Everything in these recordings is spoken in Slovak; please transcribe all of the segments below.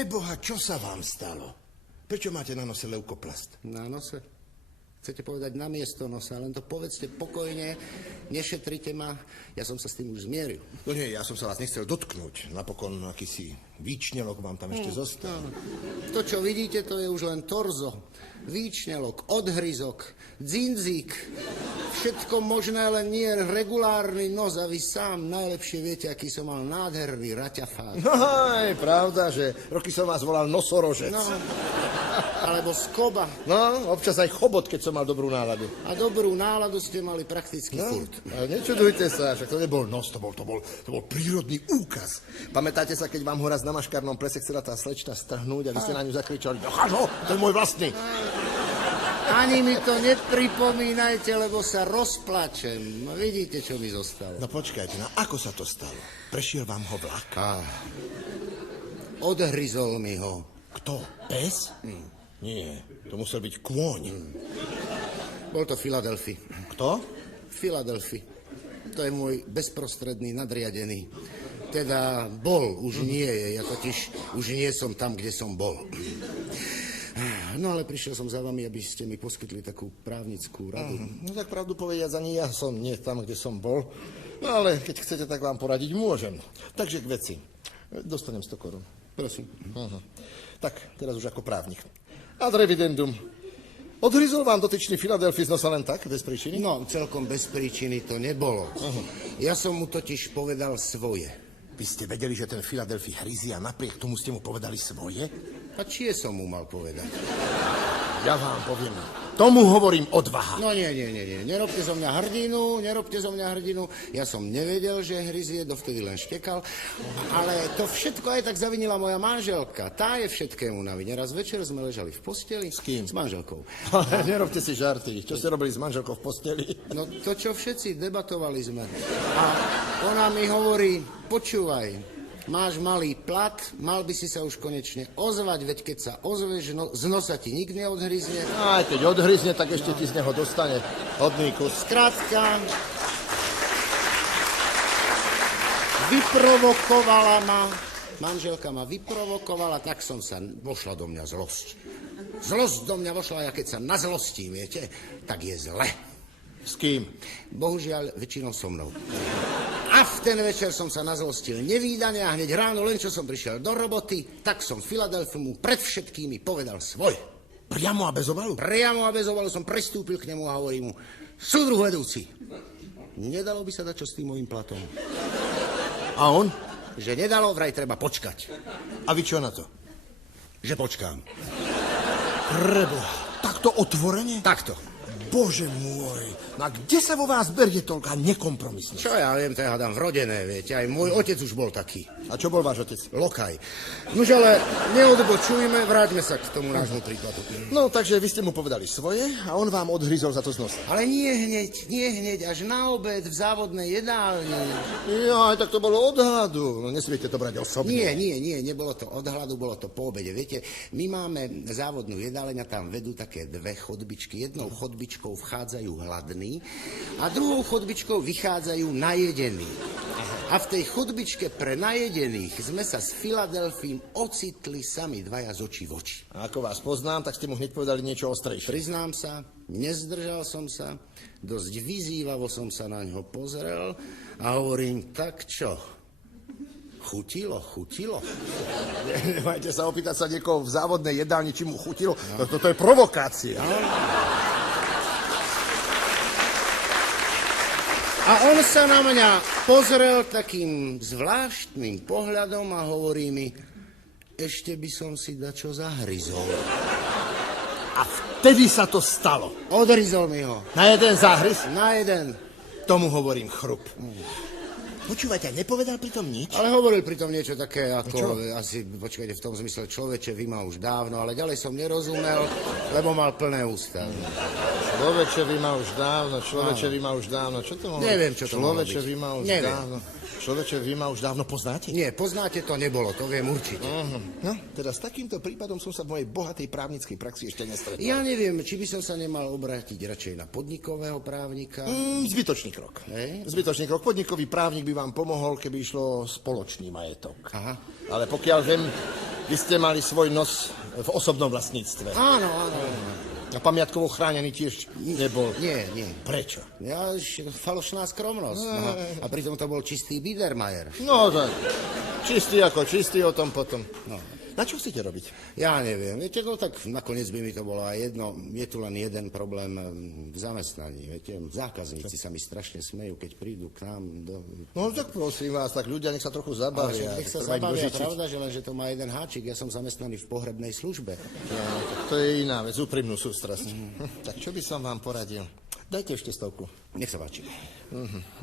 Preboha, čo sa vám stalo? Prečo máte na nose leukoplast? Na nose? Chcete povedať na miesto nosa, len to povedzte pokojne, nešetrite ma, ja som sa s tým už zmieril. No nie, ja som sa vás nechcel dotknúť. Napokon akýsi výčnelok vám tam ešte zostal. To, čo vidíte, to je už len torzo. Výčnelok, odhryzok, dzinzík, všetko možné, len nie regulárny nos a vy sám najlepšie viete, aký som mal nádherný raťafár. No, je pravda, že roky som vás volal nosorožec. No, alebo skoba. No, občas aj chobot, keď som mal dobrú náladu. A dobrú náladu ste mali prakticky furt. Ale nečudujte sa, však to nebol nos, to bol prírodný úkaz. Pamätáte sa, keď vám ho raz na maškarnom plese chcela tá slečna strhnúť a vy ste na ňu zakričali, docháž ho, to je môj vlastný. Ani mi to nepripomínajte, lebo sa rozplačem. Vidíte, čo mi zostalo. No počkajte, no ako sa to stalo? Prešiel vám ho vlak? Odhryzol mi ho. Kto? Pes? Nie, to musel byť kôň. Bol to Filadelfi. Kto? Filadelfi. To je môj bezprostredný nadriadený. Teda bol, už nie je. Ja totiž už nie som tam, kde som bol. No ale prišiel som za vami, aby ste mi poskytli takú právnickú radu. No tak pravdu povediac, ani ja som nie tam, kde som bol. No ale keď chcete, tak vám poradiť môžem. Takže k veci. Dostanem 100 korún. Prosím. Tak, teraz už ako právnik. Ad revidendum. Odhryzol vám dotyčný Filadelfi z nosa len tak, bez príčiny? No, celkom bez príčiny to nebolo. Ja som mu totiž povedal svoje. Vy ste vedeli, že ten Filadelfi hryzie a napriek tomu ste mu povedali svoje? A čie som mu mal povedať? Ja vám poviem. Tomu hovorím odvaha. No nie. Nerobte zo mňa hrdinu. Ja som nevedel, že hryzie, dovtedy len štekal. Ale to všetko aj tak zavinila moja manželka. Tá je všetkému na vine. Raz večer sme ležali v posteli. S kým? S manželkou. Ale nerobte si žarty. Čo ste robili s manželkou v posteli? No to, čo všetci, debatovali sme. A ona mi hovorí, počúvaj, máš malý plat, mal by si sa už konečne ozvať, veď keď sa ozveš, z nosa ti nik neodhryzne. Aj keď odhryzne, tak ešte ti z neho dostane hodný kus. Skrátka, vyprovokovala ma, manželka ma vyprovokovala, tak vošla do mňa zlosť. Zlosť do mňa vošla, a keď sa nazlostím, viete, tak je zle. S kým? Bohužiaľ, väčšinou so mnou. A v ten večer som sa nazlostil nevídane a hneď ráno, len čo som prišiel do roboty, tak som Filadelfimu pred všetkými povedal svoj. Priamo a bez obalu? Priamo a bez obalu som prestúpil k nemu a hovorím mu, súdruh vedúci, nedalo by sa dať čo s tým mojím platom? A on? Že nedalo, vraj treba počkať. A vy čo na to? Že počkám. Preboha, takto otvorene? Takto. Bože môj, no a kde sa vo vás berie toľká nekompromisnosť? Čo ja viem, to ja hádam vrodené, viete, aj môj otec už bol taký. A čo bol váš otec? Lokaj. Nož ale neodbočujme, vráťme sa k tomu nášmu príkladu. No, takže vy ste mu povedali svoje a on vám odhryzol za to z nosa. Ale nie hneď, až na obed v závodnej jedálni. Ja, tak to bolo od hladu. No, nesmiete to brať osobne. Nie, nebolo to od hladu, bolo to po obede. Viete, my máme závodnú jedáleň a tam vedú také dve chodbičky. Jednou chodbičkou vchádzajú hladní a druhou chodbičkou vychádzajú najedení. A v tej chodbičke pre najedených sme sa s Filadelfím ocitli sami dvaja z očí v oči. A ako vás poznám, tak ste mu hneď povedali niečo ostrejšie. Priznám sa, nezdržal som sa, dosť vyzývavo som sa na ňo pozrel a hovorím, tak čo? Chutilo? Nemajte sa opýtať sa niekoho v závodnej jedálni, či mu chutilo. No. Toto je provokácia. No. A on sa na mňa pozrel takým zvláštnym pohľadom a hovorí mi, ešte by som si dačo zahryzol. A vtedy sa to stalo. Odhryzol mi ho. Na jeden záhryz? Na jeden. Tomu hovorím chrup. Počúvajte, nepovedal pritom nič? Ale hovoril pritom niečo také ako, čo? asi, počkajte, v tom zmysle, človeče, vy ma už dávno, ale ďalej som nerozumel, lebo mal plné ústa. Človeče, vy ma už dávno, čo to mohlo? Neviem, čo to mohlo byť. Človeče, vy ma už dávno. Človeče, vy ma už dávno poznáte? Nie, poznáte to nebolo, to viem určite. No, teda s takýmto prípadom som sa v mojej bohatej právnickej praxi ešte nestretol. Ja neviem, či by som sa nemal obrátiť radšej na podnikového právnika. Zbytočný krok. Zbytočný krok. Podnikový právnik by vám pomohol, keby išlo spoločný majetok. Aha. Ale pokiaľ Vy ste mali svoj nos v osobnom vlastníctve. Áno. A pamiatkovo chránený tiež nebol. Nie. Prečo? Ja, falošná skromnosť. No. A pritom to bol čistý Biedermeier. No tak, čistý ako čistý, o tom potom. No. Na čo chcete robiť? Ja neviem, viete, no tak nakoniec by mi to bolo aj jedno. Je tu len jeden problém v zamestnaní, viete. Zákazníci sa mi strašne smejú, keď prídu k nám do... No tak prosím vás, tak ľudia nech sa trochu zabavia. Nech sa zabavia, pravda, že len, že to má jeden háčik. Ja som zamestnaný v pohrebnej službe. No, to je iná vec, úprimnú sústrasť. Tak čo by som vám poradil? Dajte ešte 100. Nech sa páči.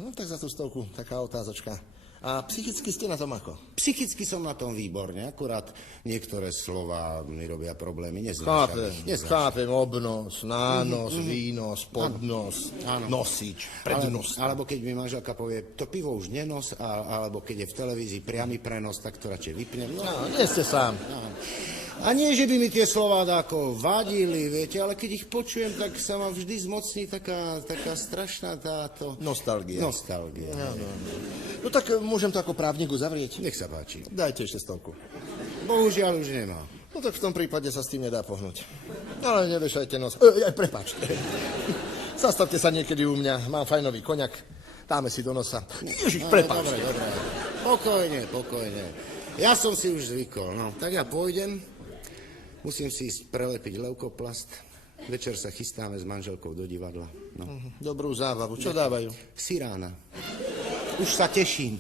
No tak za tú 100 taká otázočka. A psychicky ste na tom ako? Psychicky som na tom výborne, akurát niektoré slova mi robia problémy, Chápem, neznášam. obnos, nános, výnos, podnos, nosič, prednos. Alebo keď mi manželka povie, to pivo už nenos, alebo keď je v televízii priamy prenos, tak to radšej vypnem. No, nie ste sám. A nie, že by mi tie slová dáko vadili, viete, ale keď ich počujem, tak sa ma vždy zmocní taká strašná táto... Nostalgia. No tak môžem to ako právniku zavrieť? Nech sa páči. Dajte ešte 100. Bohužiaľ už nemá. No tak v tom prípade sa s tým nedá pohnúť. Ale nevešajte nos. Prepáčte. Zastavte sa niekedy u mňa, mám fajnový koňak. Dáme si do nosa. Ježiš, prepáčte. Dobre. Pokojne. Ja som si už zvykol, no. Tak ja pôjdem. Musím si ísť prelepiť leukoplast. Večer sa chystáme s manželkou do divadla. No. Dobrú zábavu. Čo dávajú? Sirána. Už sa teším.